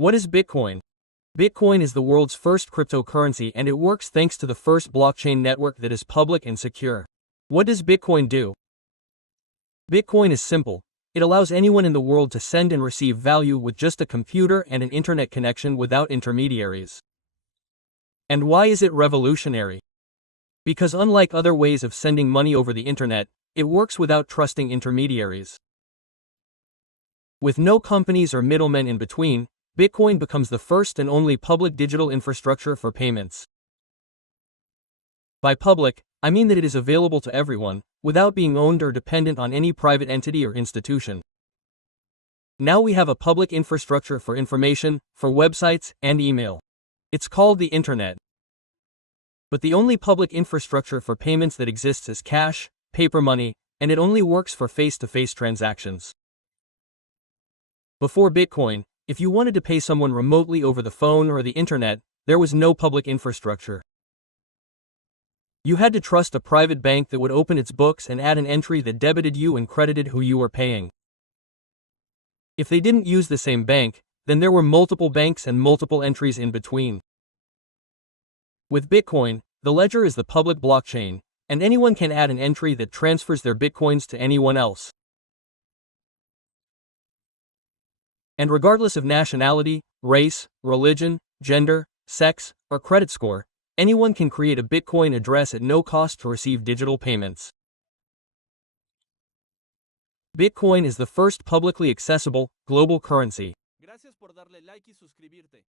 What is Bitcoin? Bitcoin is the world's first cryptocurrency and it works thanks to the first blockchain network that is public and secure. What does Bitcoin do? Bitcoin is simple. It allows anyone in the world to send and receive value with just a computer and an internet connection without intermediaries. And why is it revolutionary? Because unlike other ways of sending money over the internet, it works without trusting intermediaries. With no companies or middlemen in between, Bitcoin becomes the first and only public digital infrastructure for payments. By public, I mean that it is available to everyone, without being owned or dependent on any private entity or institution. Now we have a public infrastructure for information, for websites, and email. It's called the Internet. But the only public infrastructure for payments that exists is cash, paper money, and it only works for face-to-face transactions. Before Bitcoin, if you wanted to pay someone remotely over the phone or the internet, there was no public infrastructure. You had to trust a private bank that would open its books and add an entry that debited you and credited who you were paying. If they didn't use the same bank, then there were multiple banks and multiple entries in between. With Bitcoin, the ledger is the public blockchain, and anyone can add an entry that transfers their Bitcoins to anyone else. And regardless of nationality, race, religion, gender, sex, or credit score, anyone can create a Bitcoin address at no cost to receive digital payments. Bitcoin is the first publicly accessible, global currency. Gracias por darle like y suscribirte.